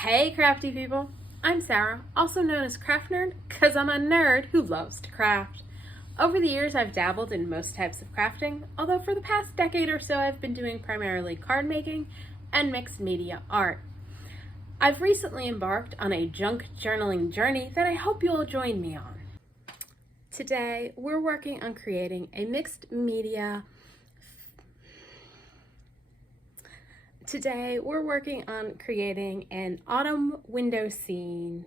Hey crafty people, I'm Sarah, also known as Craft Nerd, because I'm a nerd who loves to craft. Over the years I've dabbled in most types of crafting, although for the past decade or so I've been doing primarily card making and mixed media art. I've recently embarked on a junk journaling journey that I hope you'll join me on. Today we're working on creating a mixed media Today, we're working on creating an autumn window scene.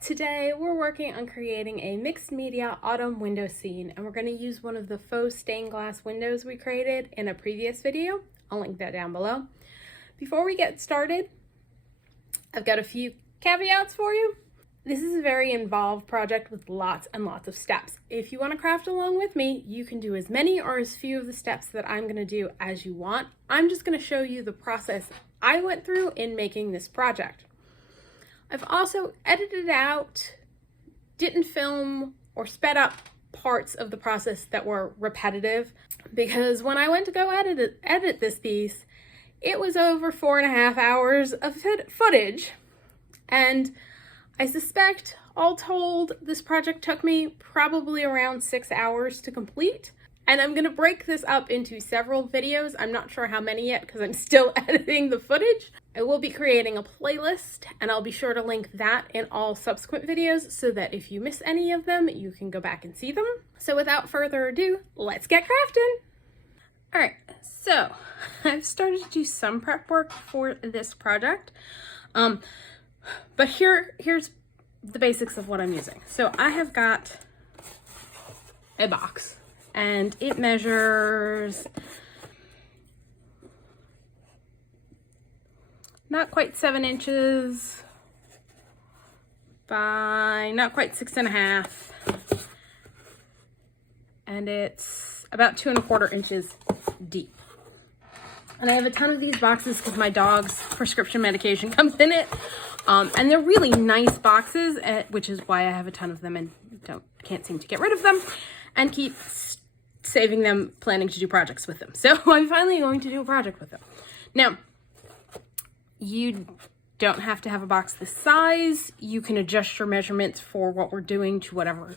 Today, we're working on creating a mixed media autumn window scene, and we're going to use one of the faux stained glass windows we created in a previous video. I'll link that down below. Before we get started, I've got a few caveats for you. This is a very involved project with lots and lots of steps. If you want to craft along with me, you can do as many or as few of the steps that I'm going to do as you want. I'm just going to show you the process I went through in making this project. I've also edited out, didn't film, or sped up parts of the process that were repetitive, because when I went to go edit this piece, it was over 4.5 hours of footage, and I suspect, all told, this project took me probably around 6 hours to complete. And I'm going to break this up into several videos. I'm not sure how many yet because I'm still editing the footage. I will be creating a playlist, and I'll be sure to link that in all subsequent videos so that if you miss any of them, you can go back and see them. So without further ado, let's get crafting. All right, so I've started to do some prep work for this project. But here's the basics of what I'm using. So I have got a box, and it measures not quite 7 inches by not quite 6.5, and it's about 2.25 inches deep. And I have a ton of these boxes because my dog's prescription medication comes in it. And they're really nice boxes, which is why I have a ton of them and can't seem to get rid of them and keep saving them, planning to do projects with them. So I'm finally going to do a project with them. Now, you don't have to have a box this size. You can adjust your measurements for what we're doing to whatever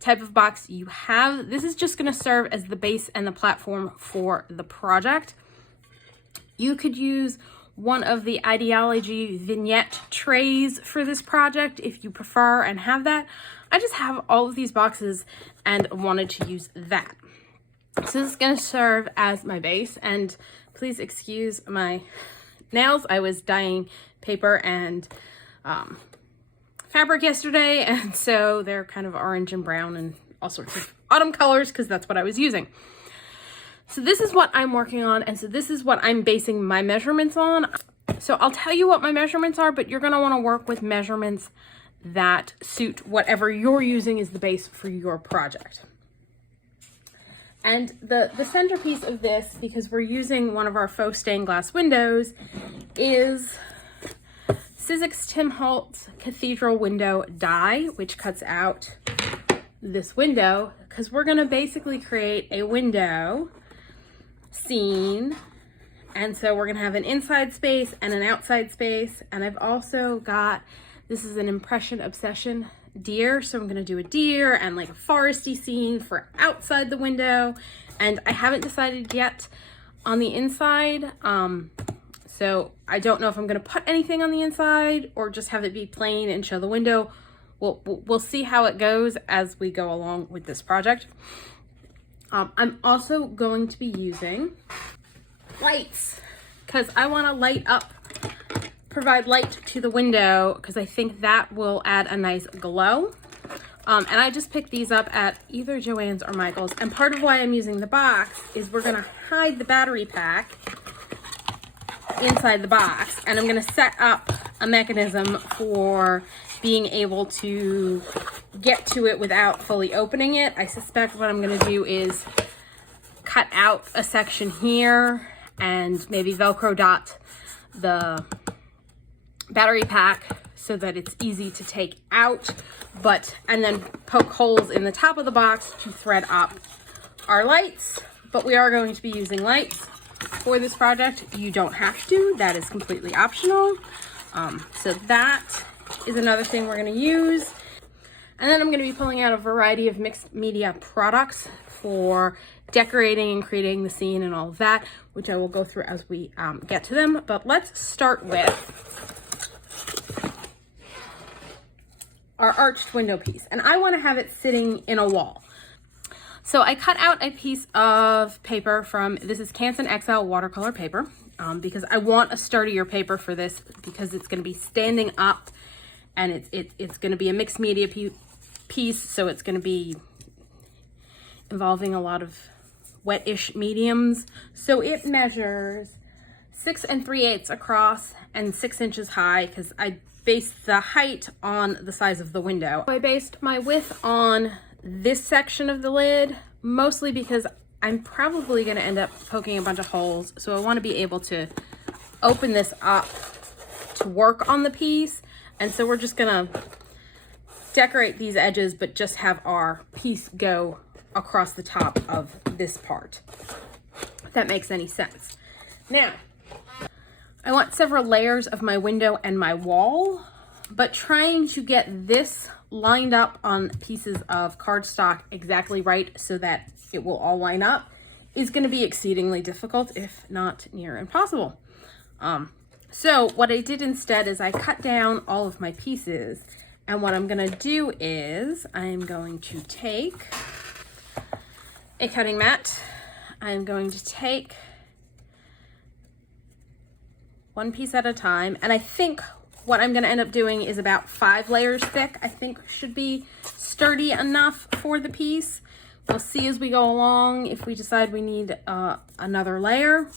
type of box you have. This is just going to serve as the base and the platform for the project. You could use one of the Ideology vignette trays for this project if you prefer and have that. I just have all of these boxes and wanted to use that. So this is going to serve as my base, and please excuse my nails. I was dyeing paper and fabric yesterday, and so they're kind of orange and brown and all sorts of autumn colors because that's what I was using. So this is what I'm working on, and so this is what I'm basing my measurements on. So I'll tell you what my measurements are, but you're going to want to work with measurements that suit whatever you're using as the base for your project. And the centerpiece of this, because we're using one of our faux stained glass windows, is Sizzix Tim Holtz Cathedral Window Die, which cuts out this window, because we're going to basically create a window scene, and so we're gonna have an inside space and an outside space. And I've also got, this is an Impression Obsession deer, so I'm gonna do a deer and like a foresty scene for outside the window, and I haven't decided yet on the inside, so I don't know if I'm gonna put anything on the inside or just have it be plain and show the window. We'll see how it goes as we go along with this project. I'm also going to be using lights because I want to provide light to the window, because I think that will add a nice glow. And I just picked these up at either Joann's or Michael's. And part of why I'm using the box is we're going to hide the battery pack inside the box, and I'm going to set up a mechanism for being able to get to it without fully opening it. I suspect what I'm going to do is cut out a section here and maybe Velcro dot the battery pack so that it's easy to take out, and then poke holes in the top of the box to thread up our lights. But we are going to be using lights. for this project, you don't have to. That is completely optional. So that is another thing we're going to use. And then I'm going to be pulling out a variety of mixed media products for decorating and creating the scene and all of that, which I will go through as we get to them. But let's start with our arched window piece. And I want to have it sitting in a wall. So I cut out a piece of paper from, this is Canson XL watercolor paper, because I want a sturdier paper for this because it's going to be standing up, and it's going to be a mixed media piece, so it's going to be involving a lot of wet-ish mediums. So it measures 6 3/8 across and 6 inches high, because I based the height on the size of the window. I based my width on this section of the lid, mostly because I'm probably going to end up poking a bunch of holes, so I want to be able to open this up to work on the piece. And so we're just going to decorate these edges, but just have our piece go across the top of this part, if that makes any sense. Now, I want several layers of my window and my wall, but trying to get this lined up on pieces of cardstock exactly right so that it will all line up is going to be exceedingly difficult, if not near impossible. So what I did instead is I cut down all of my pieces, and what I'm going to do is I'm going to take a cutting mat. I'm going to take one piece at a time, and I think what I'm going to end up doing is about 5 layers thick. I think should be sturdy enough for the piece. We'll see as we go along if we decide we need another layer.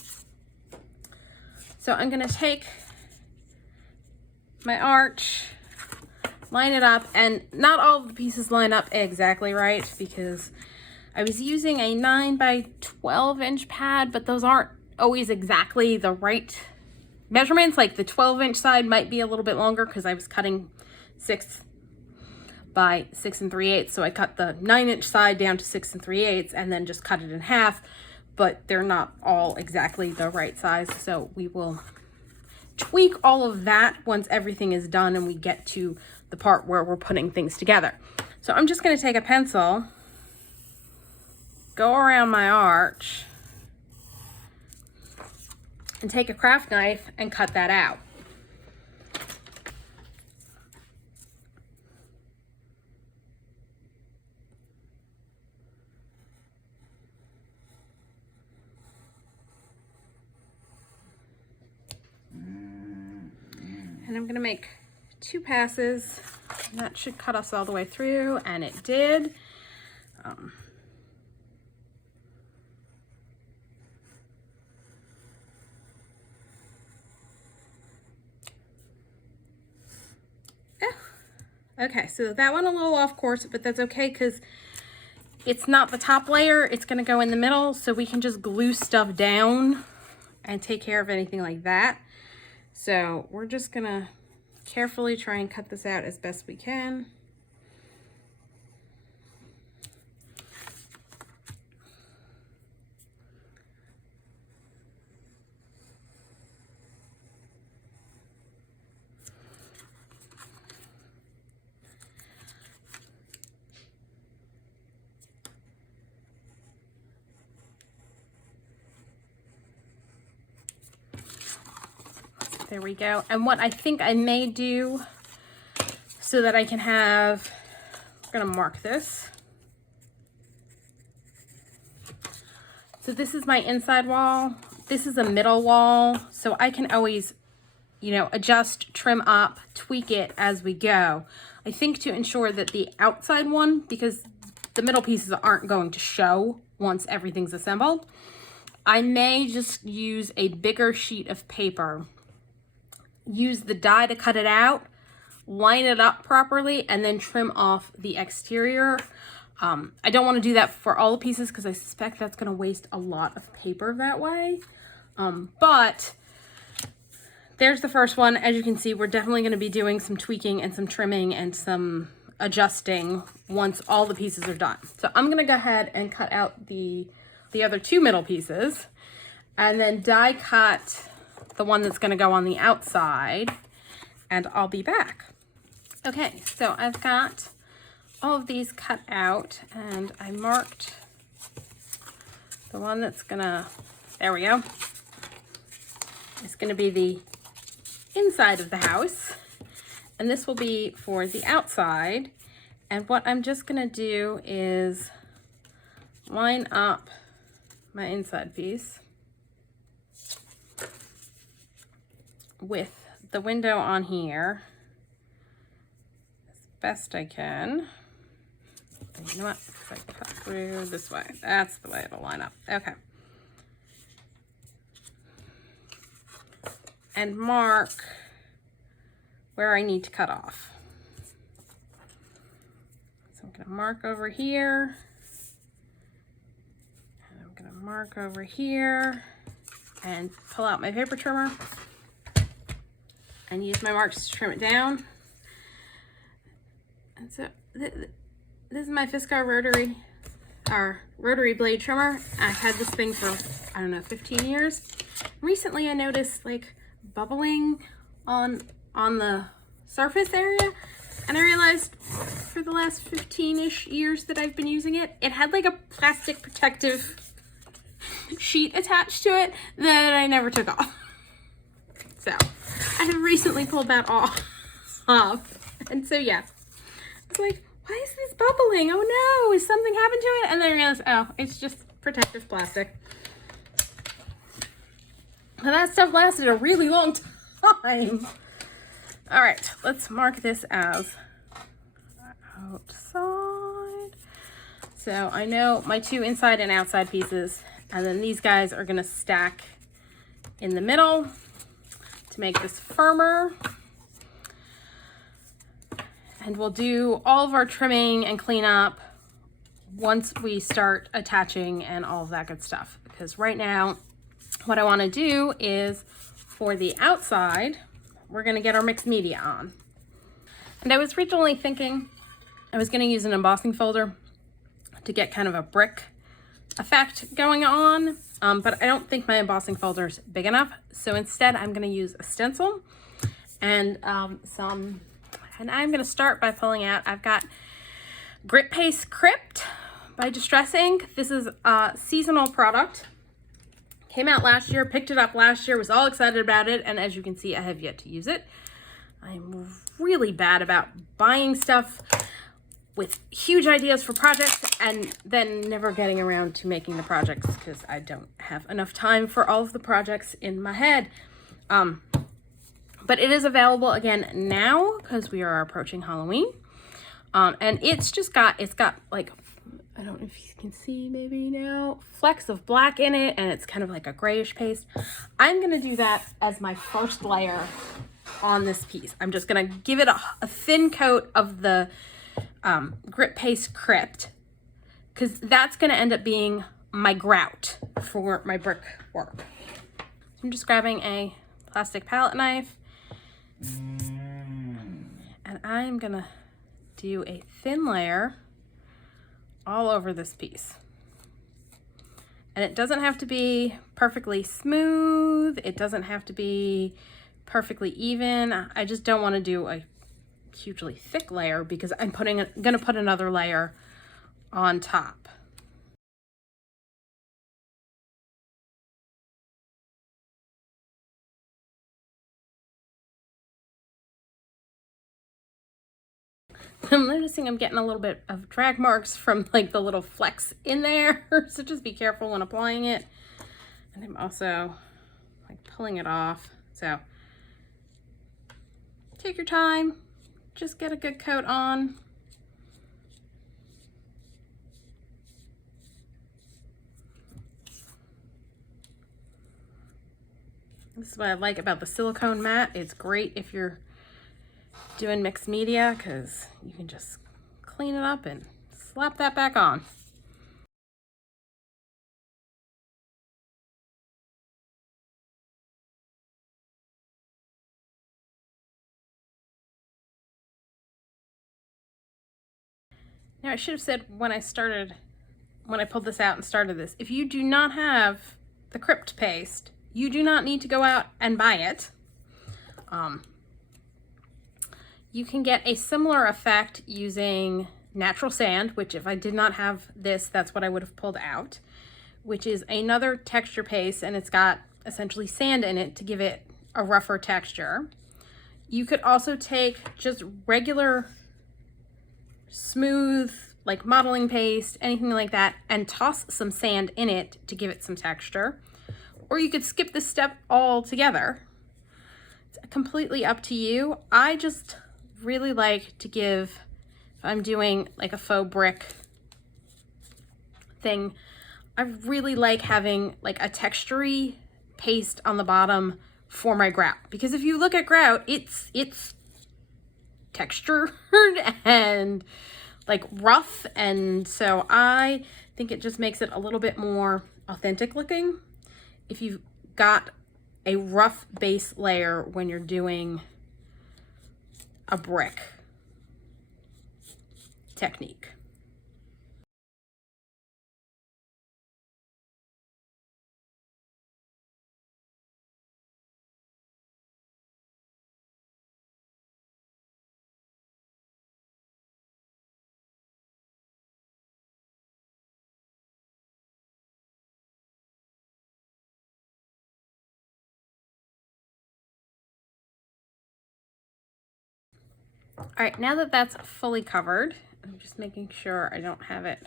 So I'm going to take my arch, line it up, and not all of the pieces line up exactly right because I was using a 9 by 12 inch pad, but those aren't always exactly the right measurements. Like the 12-inch side might be a little bit longer because I was cutting 6 by 6 3/8. So I cut the 9-inch side down to 6 3/8 and then just cut it in half, but they're not all exactly the right size. So we will tweak all of that once everything is done and we get to the part where we're putting things together. So I'm just going to take a pencil, go around my arch, and take a craft knife and cut that out. And I'm gonna make 2 passes. And that should cut us all the way through, and it did. Okay, so that one a little off course, but that's okay because it's not the top layer, it's gonna go in the middle, so we can just glue stuff down and take care of anything like that. So we're just gonna carefully try and cut this out as best we can. There we go. And what I think I may do so that I can have, I'm gonna mark this. So this is my inside wall. This is a middle wall. So I can always, you know, adjust, trim up, tweak it as we go. I think to ensure that the outside one, because the middle pieces aren't going to show once everything's assembled, I may just use a bigger sheet of paper, use the die to cut it out, line it up properly, and then trim off the exterior. I don't want to do that for all the pieces because I suspect that's going to waste a lot of paper that way. But there's the first one. As you can see, we're definitely going to be doing some tweaking and some trimming and some adjusting once all the pieces are done. So I'm going to go ahead and cut out the other 2 middle pieces. and then die cut the one that's going to go on the outside, and I'll be back. Okay, so I've got all of these cut out, and I marked the one that's gonna, there we go. It's gonna be the inside of the house, and this will be for the outside. And what I'm just gonna do is line up my inside piece with the window on here as best I can. You know what? If I cut through this way, that's the way it'll line up. Okay. And mark where I need to cut off. So I'm going to mark over here. And I'm going to mark over here and pull out my paper trimmer and use my marks to trim it down. And so this is my Fiskar rotary blade trimmer. I've had this thing for, I don't know, 15 years. Recently I noticed like bubbling on the surface area, and I realized for the last 15-ish years that I've been using it, it had like a plastic protective sheet attached to it that I never took off. So I have recently pulled that off. And so yeah, it's like, why is this bubbling? Oh no, is something happened to it? And then I realized, oh, it's just protective plastic. But that stuff lasted a really long time. All right, let's mark this as outside. So I know my two inside and outside pieces, and then these guys are gonna stack in the middle to make this firmer. And we'll do all of our trimming and cleanup once we start attaching and all of that good stuff. Because right now, what I want to do is for the outside, we're going to get our mixed media on. And I was originally thinking I was going to use an embossing folder to get kind of a brick effect going on. But I don't think my embossing folder is big enough. So instead, I'm going to use a stencil and and I'm going to start by pulling out, I've got Grit Paste Crypt by Distress Ink. This is a seasonal product. Came out last year, picked it up last year, was all excited about it, and as you can see, I have yet to use it. I'm really bad about buying stuff with huge ideas for projects and then never getting around to making the projects because I don't have enough time for all of the projects in my head. But it is available again now because we are approaching Halloween. And it's got like, I don't know if you can see maybe now, flecks of black in it, and it's kind of like a grayish paste. I'm gonna do that as my first layer on this piece. I'm just gonna give it a thin coat of the Grit Paste Crypt, because that's gonna end up being my grout for my brick work. I'm just grabbing a plastic palette knife, and I'm gonna do a thin layer all over this piece. And it doesn't have to be perfectly smooth. It doesn't have to be perfectly even. I just don't want to do a hugely thick layer because I'm gonna put another layer on top. I'm noticing I'm getting a little bit of drag marks from like the little flecks in there. So just be careful when applying it. And I'm also like pulling it off. So take your time, just get a good coat on. This is what I like about the silicone mat. It's great if you're doing mixed media because you can just clean it up and slap that back on. Now I should have said when I pulled this out and started this, if you do not have the Crypt paste. You do not need to go out and buy it. You can get a similar effect using natural sand, which if I did not have this, that's what I would have pulled out, which is another texture paste, and it's got essentially sand in it to give it a rougher texture. You could also take just regular smooth, like modeling paste, anything like that, and toss some sand in it to give it some texture. Or you could skip this step altogether. It's completely up to you. I just really like to give, if I'm doing like a faux brick thing, I really like having like a textury paste on the bottom for my grout, because if you look at grout, it's textured and like rough, and so I think it just makes it a little bit more authentic looking if you've got a rough base layer when you're doing a brick technique. All right, now that that's fully covered, I'm just making sure I don't have it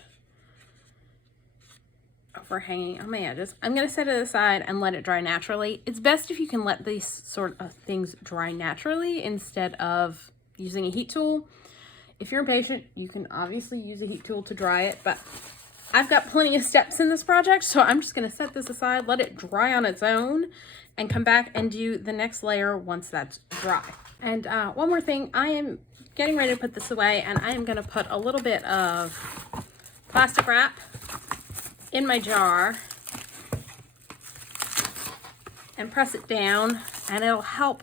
overhanging on my edges. I'm gonna set it aside and let it dry naturally. It's best if you can let these sort of things dry naturally instead of using a heat tool. If you're impatient, you can obviously use a heat tool to dry it, but I've got plenty of steps in this project, so I'm just gonna set this aside, let it dry on its own, and come back and do the next layer once that's dry. And one more thing, I am getting ready to put this away, and I am gonna put a little bit of plastic wrap in my jar and press it down, and it'll help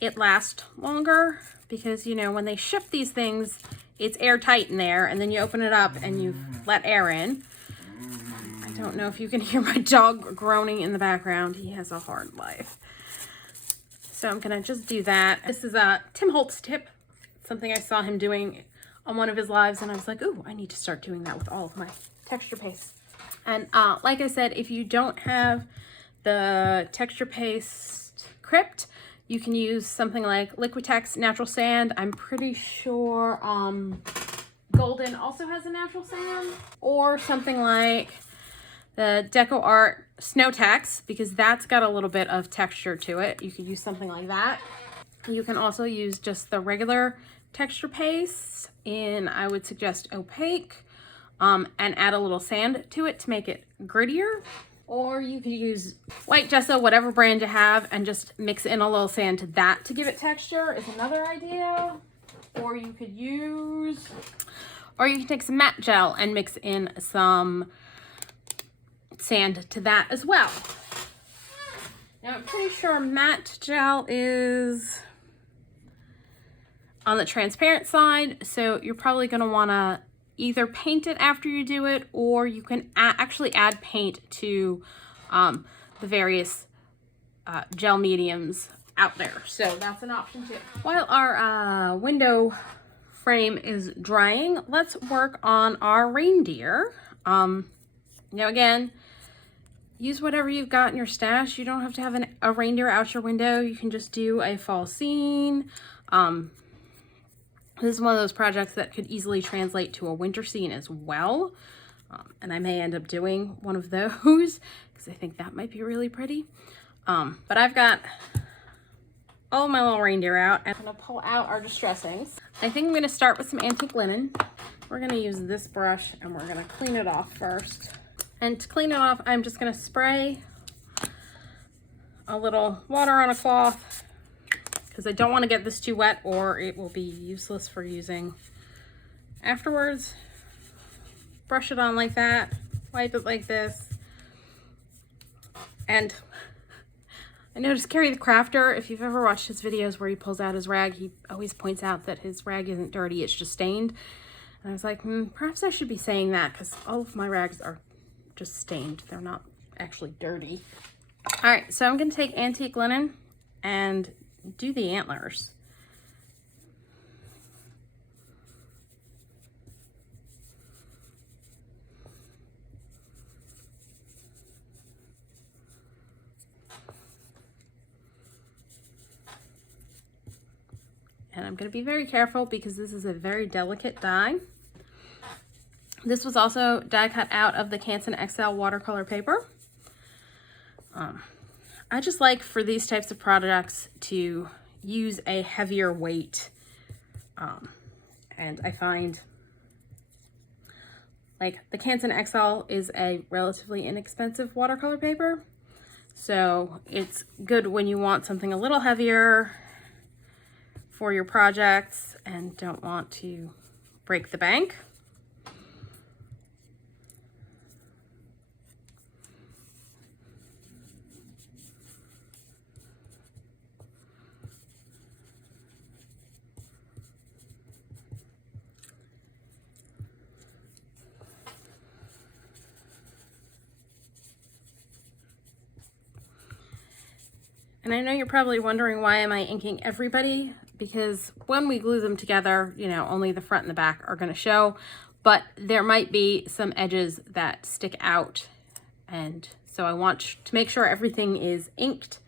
it last longer, because you know, when they ship these things, it's airtight in there, and then you open it up and you've let air in. I don't know if you can hear my dog groaning in the background. He has a hard life. So I'm gonna just do that. This is a Tim Holtz tip, something I saw him doing on one of his lives, and I was like, ooh, I need to start doing that with all of my texture paste. And like I said, if you don't have the texture paste Crypt, you can use something like Liquitex natural sand. I'm pretty sure Golden also has a natural sand, or something like the Deco Art Snow Tax, because that's got a little bit of texture to it. You could use something like that. You can also use just the regular texture paste in, I would suggest opaque, and add a little sand to it to make it grittier. Or you could use white gesso, whatever brand you have, and just mix in a little sand to that to give it texture is another idea. Or you could use, or you can take some matte gel and mix in some sand to that as well. Now I'm pretty sure matte gel is on the transparent side, so you're probably going to want to either paint it after you do it, or you can actually add paint to the various gel mediums out there. So that's an option too. While our window frame is drying, let's work on our reindeer. Now again, use whatever you've got in your stash. You don't have to have a reindeer out your window. You can just do a fall scene. This is one of those projects that could easily translate to a winter scene as well. And I may end up doing one of those because I think that might be really pretty. But I've got all my little reindeer out, and I'm gonna pull out our distressings. I think I'm gonna start with some antique linen. We're gonna use this brush and we're gonna clean it off first. And to clean it off, I'm just gonna spray a little water on a cloth, because I don't want to get this too wet or it will be useless for using afterwards. Brush it on like that, wipe it like this. And I noticed Carrie the Crafter, if you've ever watched his videos where he pulls out his rag, he always points out that his rag isn't dirty, it's just stained. And I was like, perhaps I should be saying that, because all of my rags are just stained. They're not actually dirty. All right, so I'm gonna take antique linen and do the antlers. And I'm going to be very careful because this is a very delicate die. This was also die cut out of the Canson XL watercolor paper. I just like for these types of products to use a heavier weight. And I find like the Canson XL is a relatively inexpensive watercolor paper. So it's good when you want something a little heavier for your projects and don't want to break the bank. And I know you're probably wondering, why am I inking everybody? Because when we glue them together, you know, only the front and the back are going to show, but there might be some edges that stick out. And so I want to make sure everything is inked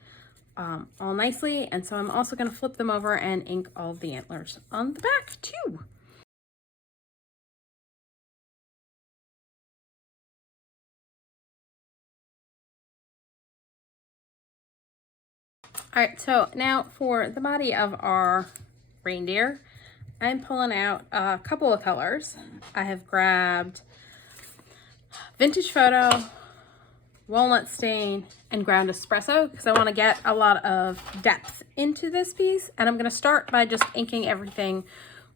all nicely. And so I'm also going to flip them over and ink all of the antlers on the back too. All right, so now for the body of our reindeer, I'm pulling out a couple of colors. I have grabbed Vintage Photo, Walnut Stain, and ground Espresso because I want to get a lot of depth into this piece. And I'm going to start by just inking everything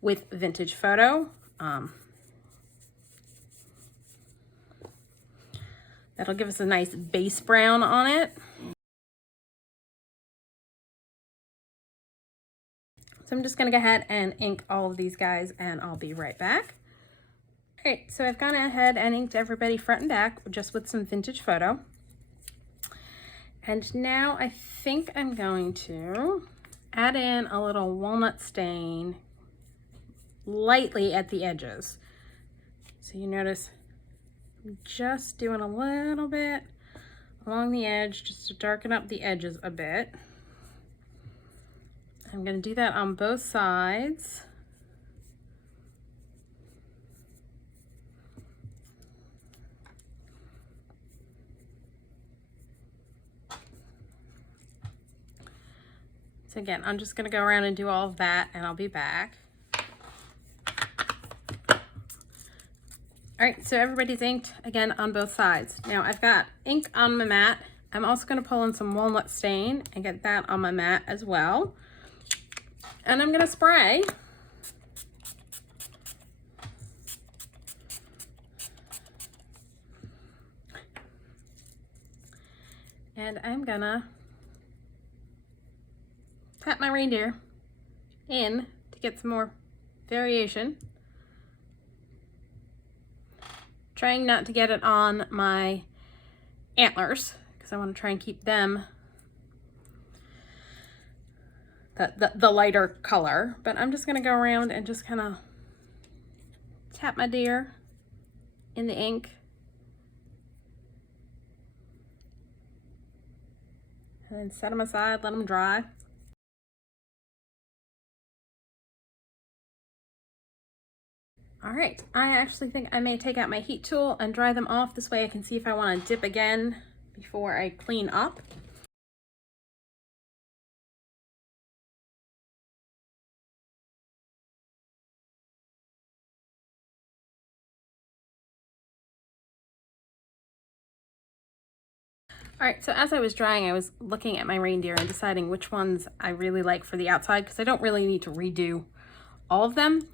with Vintage Photo. That'll give us a nice base brown on it. So I'm just going to go ahead and ink all of these guys and I'll be right back. All right, so I've gone ahead and inked everybody front and back just with some Vintage Photo. And now I think I'm going to add in a little Walnut Stain lightly at the edges. So you notice I'm just doing a little bit along the edge just to darken up the edges a bit. I'm going to do that on both sides. So again, I'm just going to go around and do all of that and I'll be back. All right, so everybody's inked again on both sides. Now I've got ink on my mat. I'm also going to pull in some Walnut Stain and get that on my mat as well. And I'm going to spray. And I'm going to tap my reindeer in to get some more variation. Trying not to get it on my antlers because I want to try and keep them the lighter color, but I'm just going to go around and just kind of tap my deer in the ink. And then set them aside, let them dry. All right, I actually think I may take out my heat tool and dry them off. This way I can see if I want to dip again before I clean up. All right, so as I was drying, I was looking at my reindeer and deciding which ones I really like for the outside because I don't really need to redo all of them.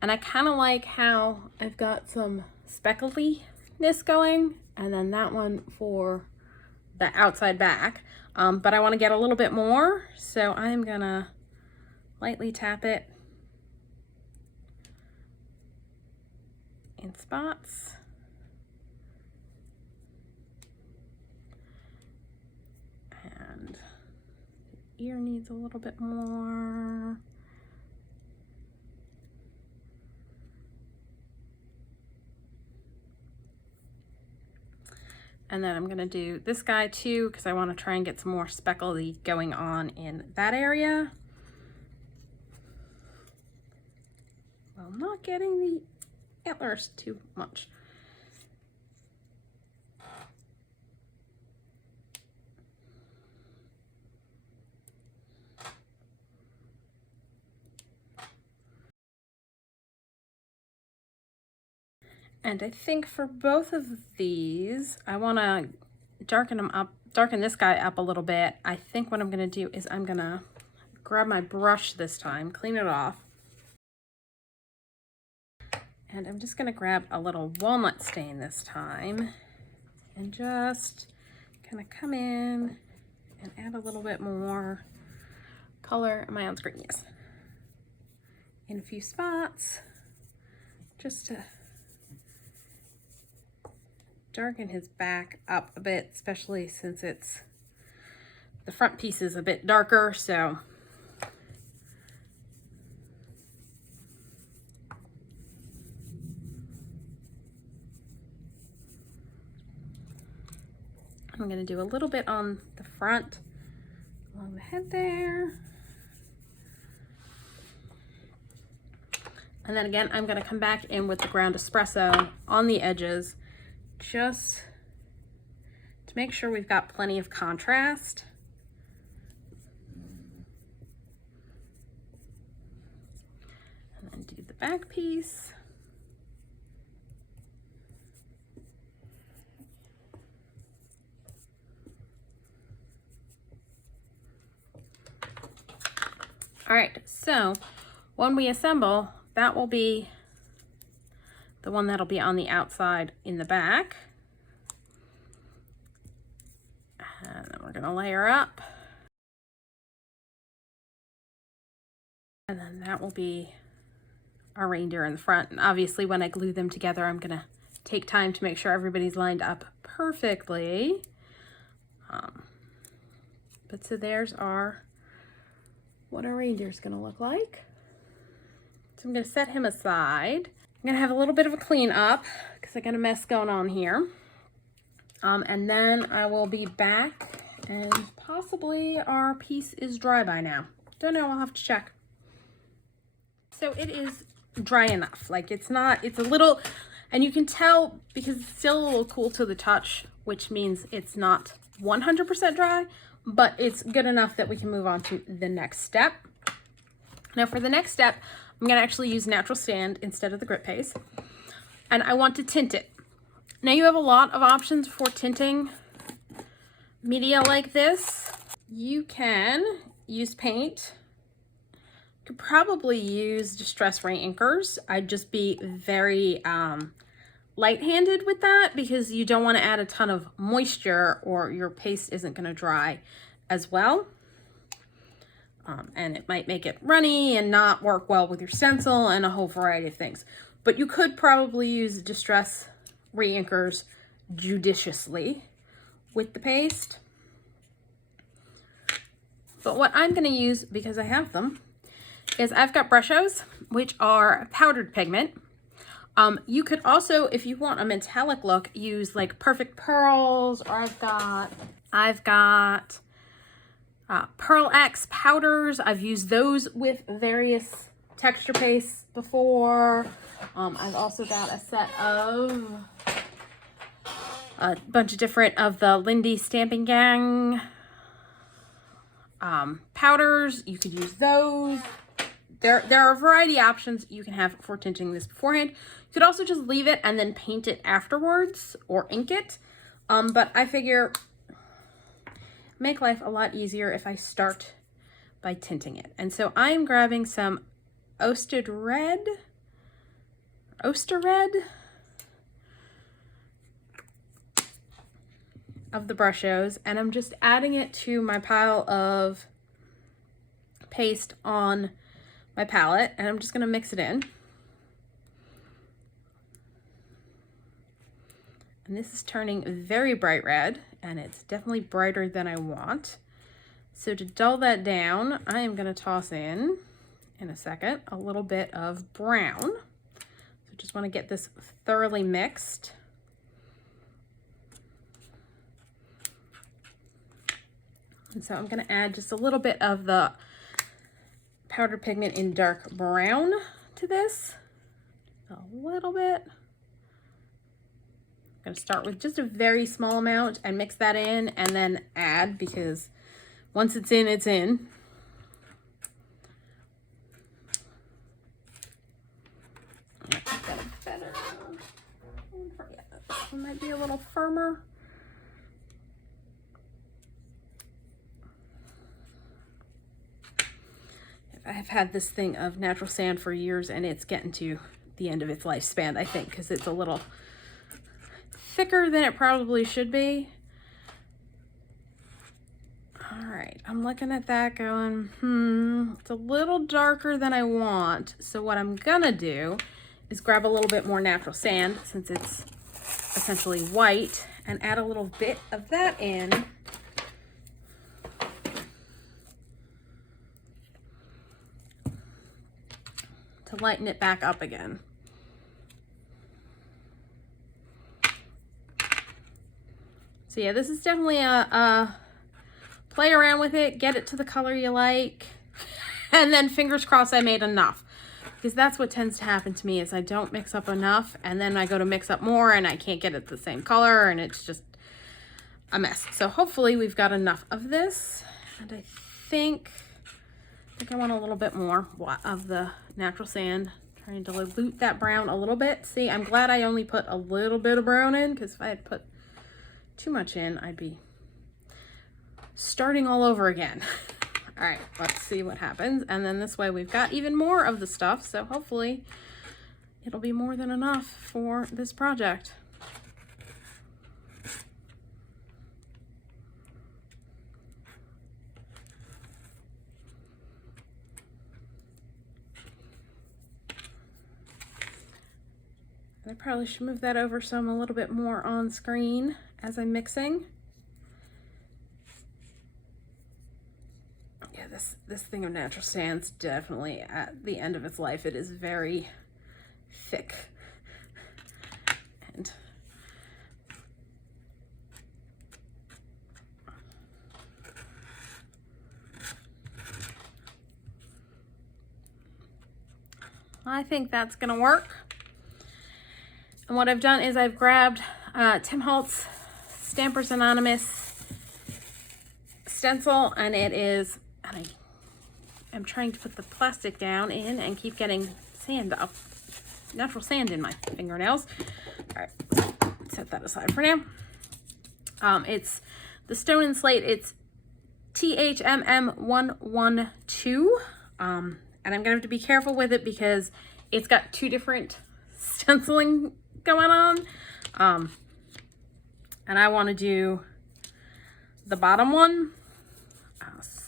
And I kind of like how I've got some speckliness going, and then that one for the outside back. But I want to get a little bit more, so I'm gonna lightly tap it in spots. ear needs a little bit more. And then I'm gonna do this guy too, because I want to try and get some more speckly going on in that area. Well, I'm not getting the antlers too much. And I think for both of these, I want to darken them up, darken this guy up a little bit. I think what I'm going to do is I'm going to grab my brush this time, clean it off. And I'm just going to grab a little Walnut Stain this time and just kind of come in and add a little bit more color. Am I on screen? Yes. In a few spots, just to darken his back up a bit, especially since it's the front piece is a bit darker. So I'm going to do a little bit on the front along the head there. And then again, I'm going to come back in with the ground espresso on the edges, just to make sure we've got plenty of contrast. And then do the back piece. All right, so when we assemble, that will be the one that'll be on the outside in the back. And then we're gonna layer up. And then that will be our reindeer in the front. And obviously when I glue them together, I'm gonna take time to make sure everybody's lined up perfectly. But so there's what our reindeer's gonna look like. So I'm gonna set him aside. I'm gonna have a little bit of a clean up because I got a mess going on here. And then I will be back and possibly our piece is dry by now. Don't know, I'll have to check. So it is dry enough. Like it's a little, and you can tell because it's still a little cool to the touch, which means it's not 100% dry, but it's good enough that we can move on to the next step. Now for the next step, I'm gonna actually use natural sand instead of the grit paste, and I want to tint it. Now you have a lot of options for tinting media like this. You can use paint. You could probably use Distress Reinkers. I'd just be very light-handed with that because you don't want to add a ton of moisture or your paste isn't going to dry as well. And it might make it runny and not work well with your stencil and a whole variety of things. But you could probably use Distress Reinkers judiciously with the paste. But what I'm going to use, because I have them, is I've got Brushos, which are powdered pigment. You could also, if you want a metallic look, use like Perfect Pearls, or I've got Pearl X powders. I've used those with various texture pastes before. I've also got a set of a bunch of different of the Lindy Stamping Gang powders. You could use those. There are a variety of options you can have for tinting this beforehand. You could also just leave it and then paint it afterwards or ink it. But I figure make life a lot easier if I start by tinting it. And so I am grabbing some Oster Red of the Brushos, and I'm just adding it to my pile of paste on my palette, and I'm just going to mix it in. And this is turning very bright red, and it's definitely brighter than I want. So to dull that down, I am going to toss in a second, a little bit of brown. So just want to get this thoroughly mixed. And so I'm going to add just a little bit of the powdered pigment in dark brown to this. A little bit. I'm going to start with just a very small amount and mix that in and then add, because once it's in, it's in. Better. This one might be a little firmer. I've had this thing of natural sand for years and it's getting to the end of its lifespan, I think, because it's a little thicker than it probably should be. All right, I'm looking at that going, it's a little darker than I want. So what I'm gonna do is grab a little bit more natural sand, since it's essentially white, and add a little bit of that in. To lighten it back up again. So yeah, this is definitely a play around with it, get it to the color you like, and then fingers crossed I made enough. Because that's what tends to happen to me, is I don't mix up enough, and then I go to mix up more and I can't get it the same color, and it's just a mess. So hopefully we've got enough of this, and I think I want a little bit more of the natural sand, trying to dilute that brown a little bit. See, I'm glad I only put a little bit of brown in, because if I had put too much in, I'd be starting all over again. All right, let's see what happens. And then this way we've got even more of the stuff, so hopefully it'll be more than enough for this project. I probably should move that over so I'm a little bit more on screen as I'm mixing. Yeah, this thing of natural sand's definitely at the end of its life. It is very thick. And I think that's gonna work. And what I've done is I've grabbed Tim Holtz Stampers Anonymous stencil, and it is, and I'm trying to put the plastic down in and keep getting sand up, natural sand in my fingernails. All right, set that aside for now. It's the Stone and Slate. It's THMM112. And I'm gonna have to be careful with it because it's got two different stenciling going on. And I want to do the bottom one.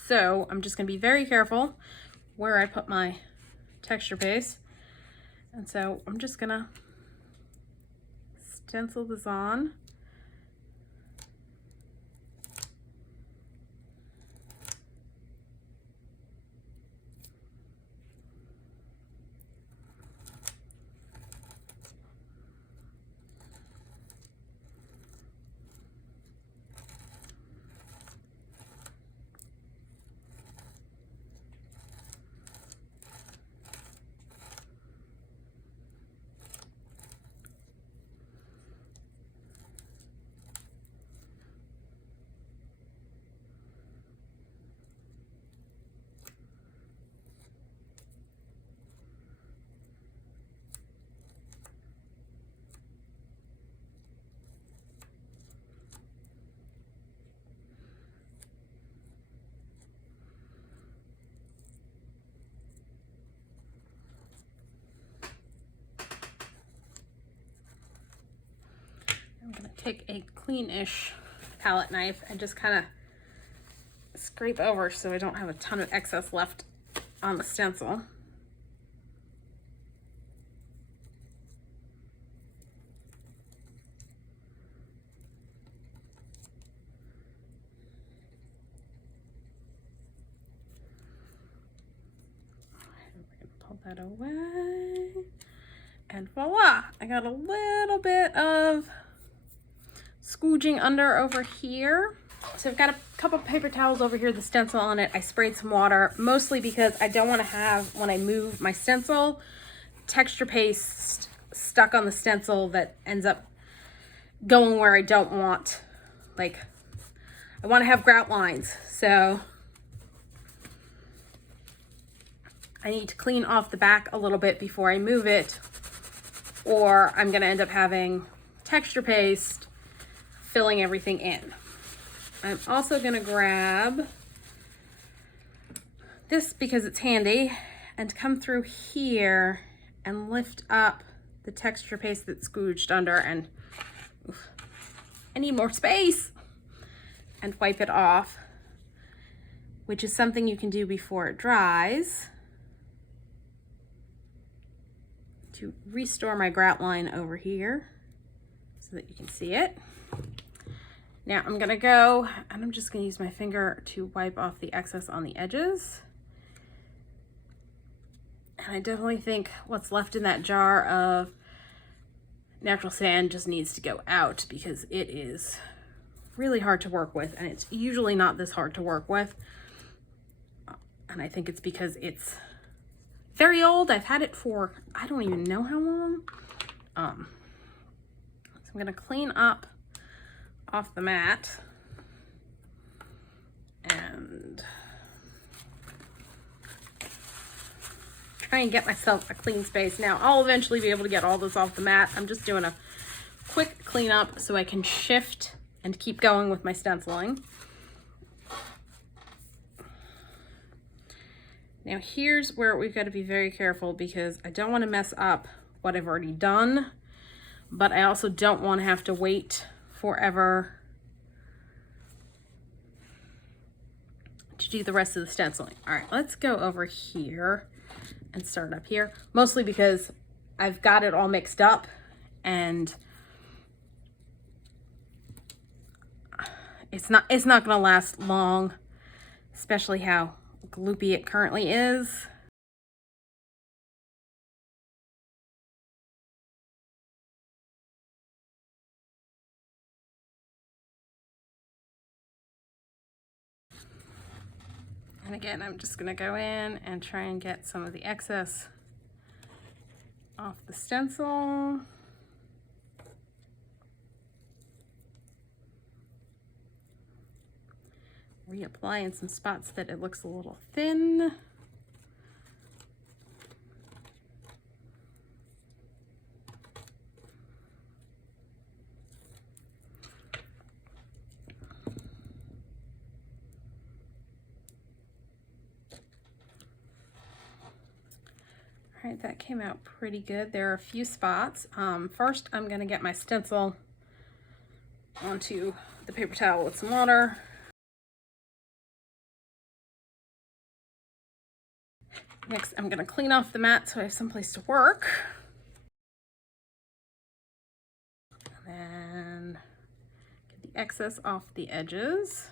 So I'm just going to be very careful where I put my texture base. And so I'm just going to stencil this on. I'm going to take a clean-ish palette knife and just kind of scrape over so I don't have a ton of excess left on the stencil. that away. And voila, I got a little bit of scooging under over here. So I've got a couple paper towels over here, the stencil on it. I sprayed some water, mostly because I don't want to have, when I move my stencil, texture paste stuck on the stencil that ends up going where I don't want. Like, I want to have grout lines, so I need to clean off the back a little bit before I move it, or I'm going to end up having texture paste filling everything in. I'm also going to grab this because it's handy and come through here and lift up the texture paste that's scooged under, and oof, I need more space, and wipe it off, which is something you can do before it dries to restore my grout line over here so that you can see it. Now I'm gonna go, and I'm just gonna use my finger to wipe off the excess on the edges. And I definitely think what's left in that jar of natural sand just needs to go out, because it is really hard to work with, and it's usually not this hard to work with. And I think it's because it's very old. I've had it for, I don't even know how long. So I'm gonna clean up off the mat and try and get myself a clean space. Now I'll eventually be able to get all this off the mat. I'm just doing a quick cleanup so I can shift and keep going with my stenciling. Now here's where we've got to be very careful, because I don't want to mess up what I've already done, but I also don't want to have to wait forever to do the rest of the stenciling. All right, let's go over here and start up here, mostly because I've got it all mixed up and it's not gonna last long, especially how gloopy it currently is. And again, I'm just gonna go in and try and get some of the excess off the stencil. Reapply in some spots that it looks a little thin. All right, that came out pretty good. There are a few spots. First, I'm gonna get my stencil onto the paper towel with some water. Next, I'm gonna clean off the mat so I have someplace to work. And then get the excess off the edges.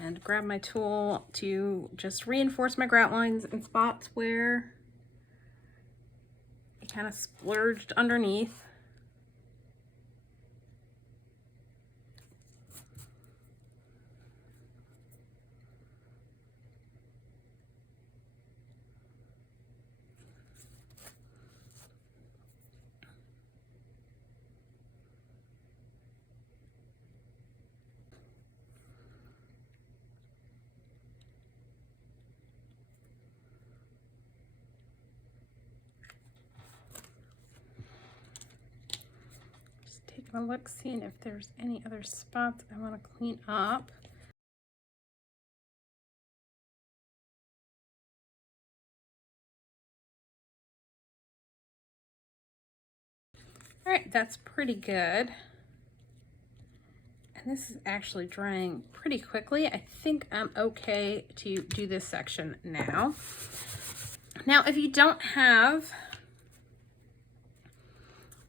And grab my tool to just reinforce my grout lines in spots where it kind of splurged underneath. A look, seeing if there's any other spots I want to clean up. All right, that's pretty good. And this is actually drying pretty quickly. I think I'm okay to do this section now. Now, if you don't have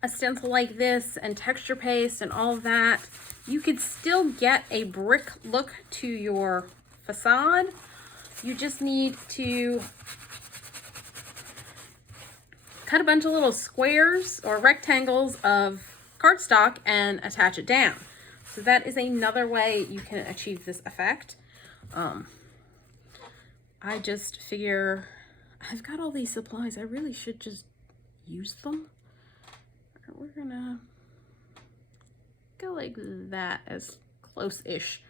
a stencil like this and texture paste and all of that, you could still get a brick look to your facade. You just need to cut a bunch of little squares or rectangles of cardstock and attach it down. So that is another way you can achieve this effect. I just figure I've got all these supplies. I really should just use them. We're gonna go like that, as close-ish.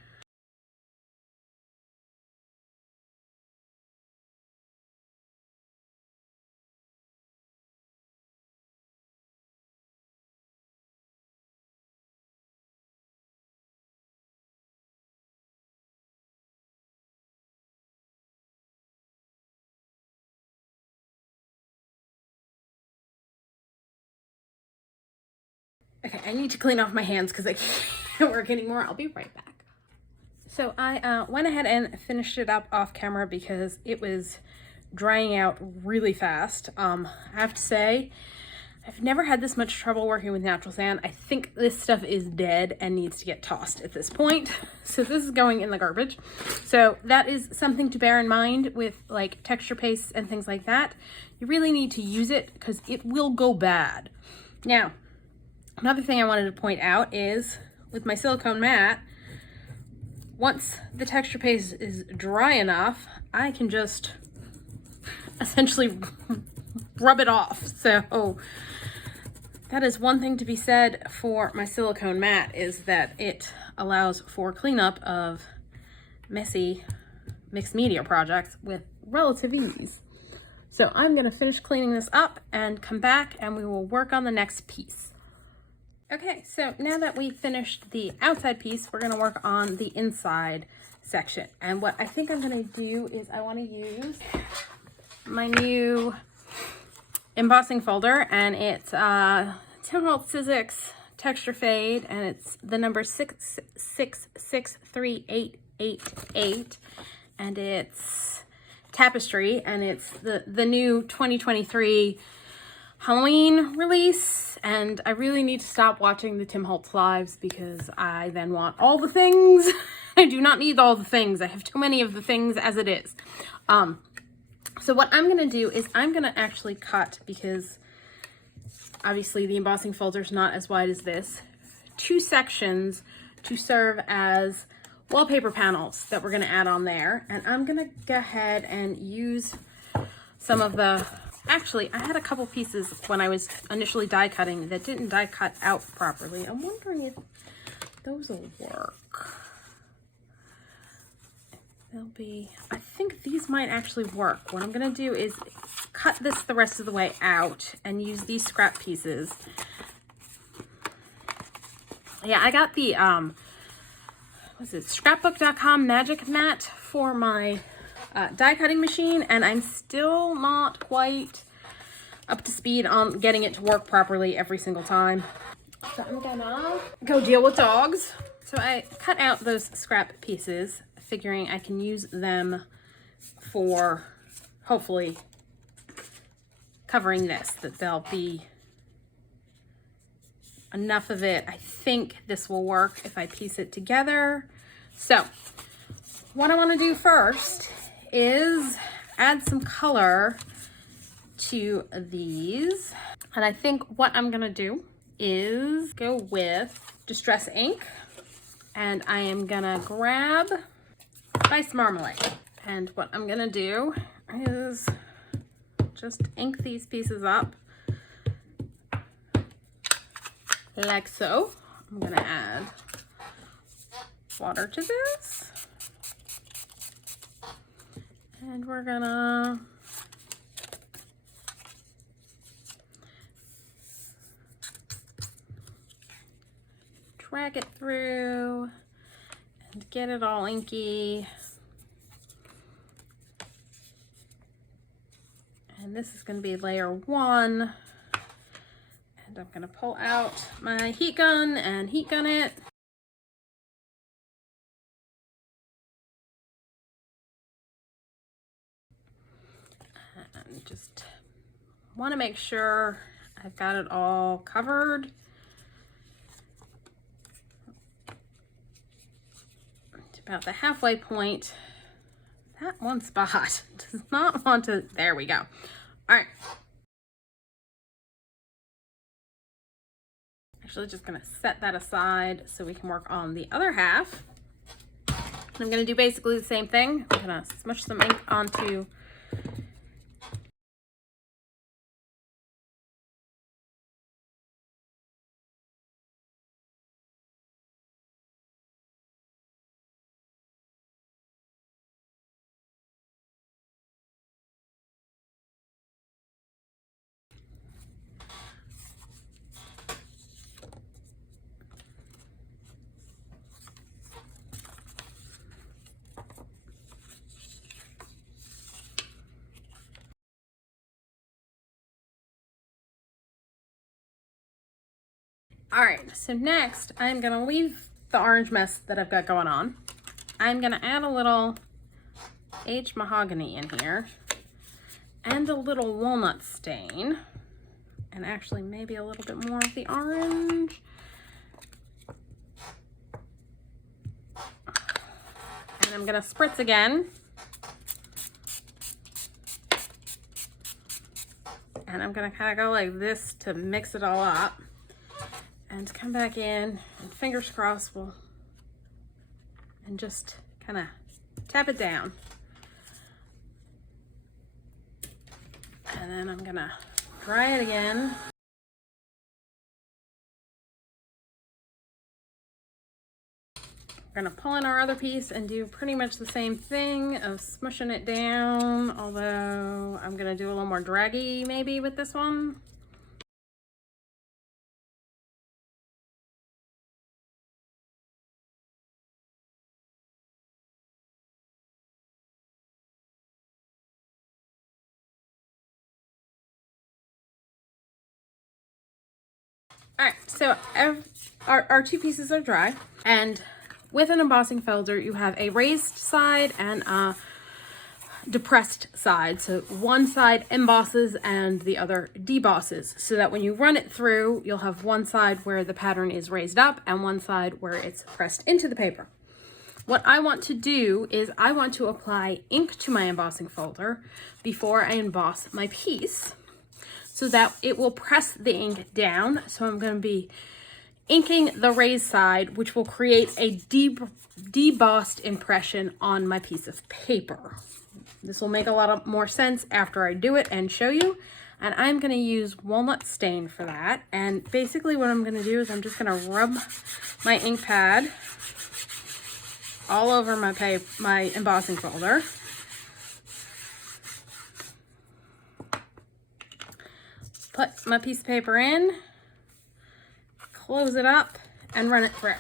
Okay, I need to clean off my hands because I can't work anymore. I'll be right back. So I went ahead and finished it up off camera because it was drying out really fast. I have to say, I've never had this much trouble working with natural sand. I think this stuff is dead and needs to get tossed at this point. So this is going in the garbage. So that is something to bear in mind with like texture pastes and things like that. You really need to use it because it will go bad. Now, another thing I wanted to point out is with my silicone mat, once the texture paste is dry enough, I can just essentially rub it off. So that is one thing to be said for my silicone mat, is that it allows for cleanup of messy mixed media projects with relative ease. So I'm gonna finish cleaning this up and come back and we will work on the next piece. Okay, so now that we've finished the outside piece, we're gonna work on the inside section. And what I think I'm gonna do is I wanna use my new embossing folder, and it's Tim Holtz Sizzix Texture Fade, and it's the number 663888, and it's Tapestry, and it's the new 2023 Halloween release. And I really need to stop watching the Tim Holtz lives because I then want all the things. I do not need all the things. I have too many of the things as it is. So what I'm gonna do is I'm gonna actually cut, because obviously the embossing folder is not as wide as this, 2 sections to serve as wallpaper panels that we're gonna add on there. And I'm gonna go ahead and use some of the, actually, I had a couple pieces when I was initially die cutting that didn't die cut out properly. I'm wondering if those will work. They'll be, I think these might actually work. What I'm gonna do is cut this the rest of the way out and use these scrap pieces. Yeah, I got the, what's it, scrapbook.com magic mat for my die cutting machine, and I'm still not quite up to speed on getting it to work properly every single time. So I'm gonna go deal with dogs. So I cut out those scrap pieces, figuring I can use them for hopefully covering this, that there'll be enough of it. I think this will work if I piece it together. So what I want to do first is add some color to these. And I think what I'm gonna do is go with Distress ink, and I am gonna grab Spice Marmalade. And what I'm gonna do is just ink these pieces up like so. I'm gonna add water to this, and we're gonna drag it through and get it all inky. And this is going to be layer 1. And I'm going to pull out my heat gun and heat gun it. And just want to make sure I've got it all covered. To about the halfway point. That one spot does not want to, there we go. All right. Actually just gonna set that aside so we can work on the other half. I'm gonna do basically the same thing. I'm gonna smush some ink onto All right, so next I'm gonna leave the orange mess that I've got going on. I'm gonna add a little aged mahogany in here and a little walnut stain, and actually maybe a little bit more of the orange. And I'm gonna spritz again. And I'm gonna kind of go like this to mix it all up. And come back in, and fingers crossed, and just kind of tap it down. And then I'm gonna dry it again. We're gonna pull in our other piece and do pretty much the same thing of smushing it down, although I'm gonna do a little more draggy maybe with this one. All right, so our two pieces are dry, and with an embossing folder, you have a raised side and a depressed side. So one side embosses and the other debosses, so that when you run it through, you'll have one side where the pattern is raised up and one side where it's pressed into the paper. What I want to do is I want to apply ink to my embossing folder before I emboss my piece, so that it will press the ink down. So I'm going to be inking the raised side, which will create a debossed impression on my piece of paper. This will make a lot more sense after I do it and show you. And I'm going to use Walnut Stain for that. And basically what I'm going to do is I'm just going to rub my ink pad all over my embossing folder. Put my piece of paper in, close it up, and run it through.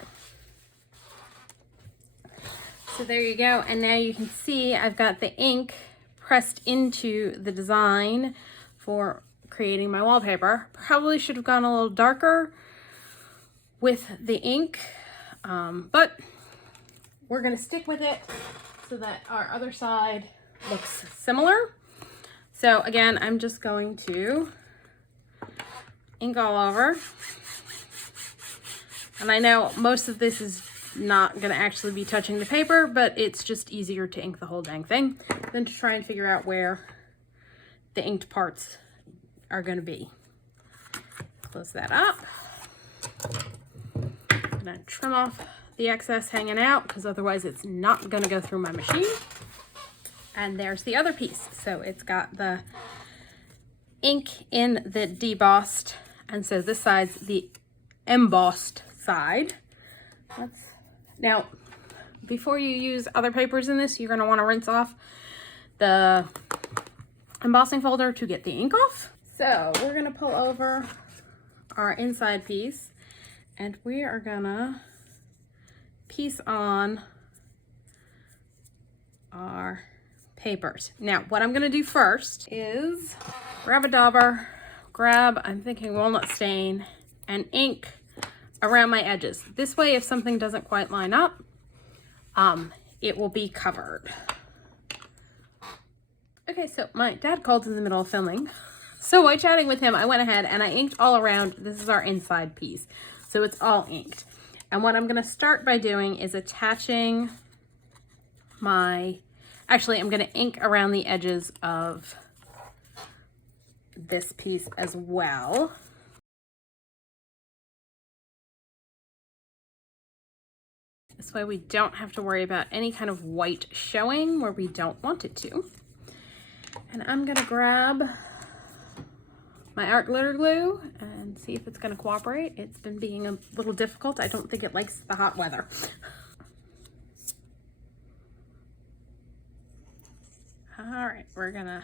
So there you go, and now you can see I've got the ink pressed into the design for creating my wallpaper. Probably should have gone a little darker with the ink, but we're gonna stick with it so that our other side looks similar. So again, I'm just going to ink all over. And I know most of this is not going to actually be touching the paper, but it's just easier to ink the whole dang thing than to try and figure out where the inked parts are going to be. Close that up. I'm going to trim off the excess hanging out because otherwise it's not going to go through my machine. And there's the other piece. So it's got the ink in the debossed, and so this side's the embossed side. Now, before you use other papers in this, you're going to want to rinse off the embossing folder to get the ink off. So we're going to pull over our inside piece, and we are going to piece on our papers. Now, what I'm going to do first is grab a dauber, I'm thinking Walnut Stain, and ink around my edges. This way, if something doesn't quite line up, it will be covered. Okay, so my dad called in the middle of filming. So while chatting with him, I went ahead and I inked all around. This is our inside piece. So it's all inked. And what I'm going to start by doing is attaching actually, I'm going to ink around the edges of this piece as well. This way we don't have to worry about any kind of white showing where we don't want it to. And I'm gonna grab my art glitter glue and see if it's gonna cooperate. It's been being a little difficult. I don't think it likes the hot weather. All right, we're gonna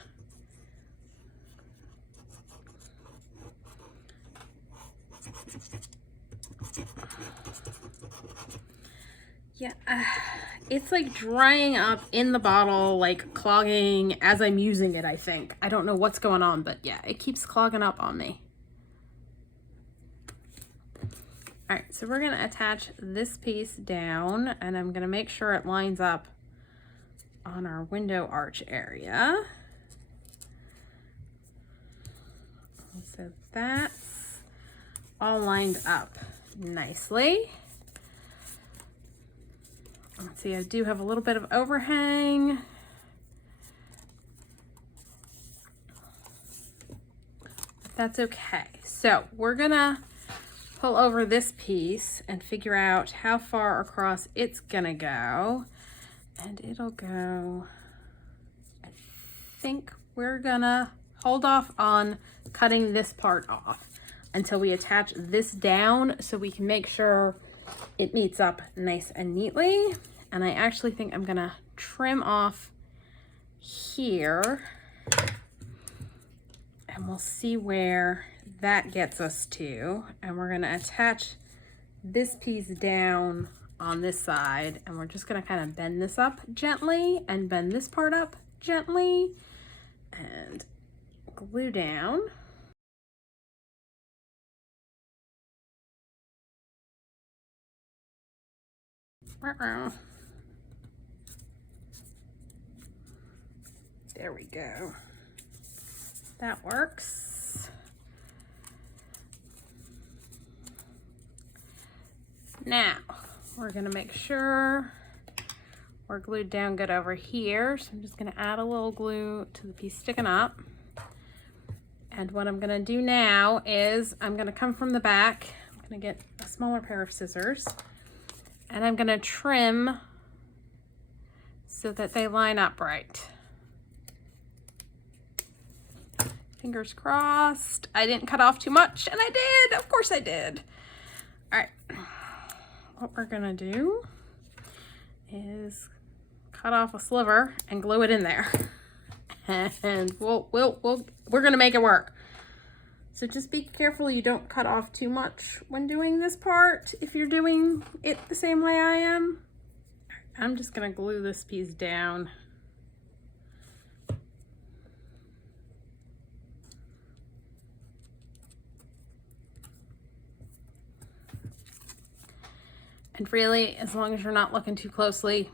it's like drying up in the bottle, like clogging as I'm using it, I think. I don't know what's going on, but yeah, it keeps clogging up on me. All right, so we're gonna attach this piece down and I'm gonna make sure it lines up on our window arch area. So that's all lined up nicely. Let's see, I do have a little bit of overhang. That's okay. So we're gonna pull over this piece and figure out how far across it's gonna go. And it'll go, I think we're gonna hold off on cutting this part off until we attach this down so we can make sure it meets up nice and neatly. And I actually think I'm gonna trim off here and we'll see where that gets us to. And we're gonna attach this piece down on this side and we're just gonna kind of bend this up gently and bend this part up gently and glue down. There we go. That works. Now, we're gonna make sure we're glued down good over here. So I'm just gonna add a little glue to the piece sticking up. And what I'm gonna do now is I'm gonna come from the back. I'm gonna get a smaller pair of scissors and I'm gonna trim so that they line up right. Fingers crossed. I didn't cut off too much, and I did. Of course I did. All right. What we're gonna do is cut off a sliver and glue it in there, and we're gonna make it work. So just be careful you don't cut off too much when doing this part if you're doing it the same way I am. I'm just gonna glue this piece down. And really, as long as you're not looking too closely,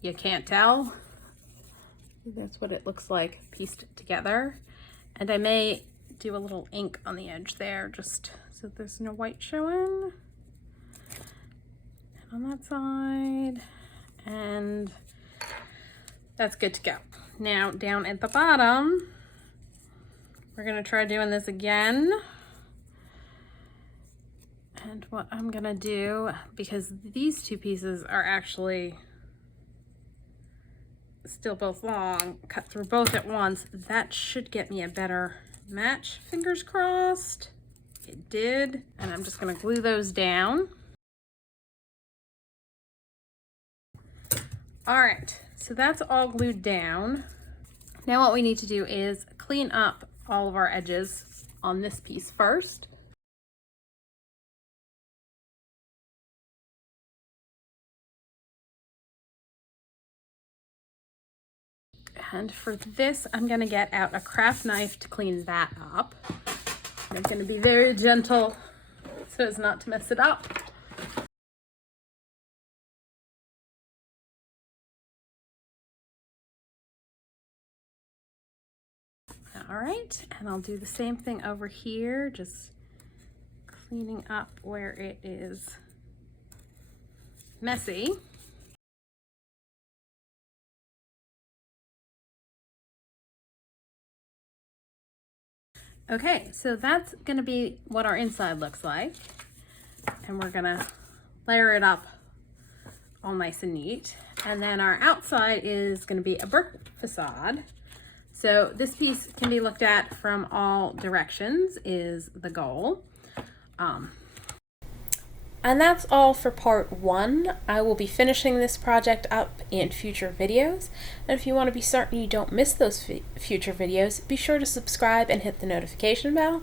you can't tell. That's what it looks like pieced together. And I may do a little ink on the edge there just so there's no white showing. And on that side. And that's good to go. Now down at the bottom, we're gonna try doing this again. And what I'm gonna do, because these two pieces are actually still both long, cut through both at once, that should get me a better match, fingers crossed. It did. And I'm just gonna glue those down. All right, so that's all glued down. Now what we need to do is clean up all of our edges on this piece first. And for this, I'm gonna get out a craft knife to clean that up. I'm gonna be very gentle so as not to mess it up. All right, and I'll do the same thing over here, just cleaning up where it is messy. Okay, so that's gonna be what our inside looks like. And we're gonna layer it up all nice and neat. And then our outside is going to be a brick facade. So this piece can be looked at from all directions is the goal. And that's all for part 1. I will be finishing this project up in future videos. And if you want to be certain you don't miss those future videos, be sure to subscribe and hit the notification bell.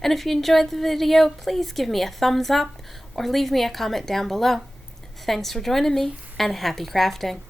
And if you enjoyed the video, please give me a thumbs up or leave me a comment down below. Thanks for joining me, and happy crafting!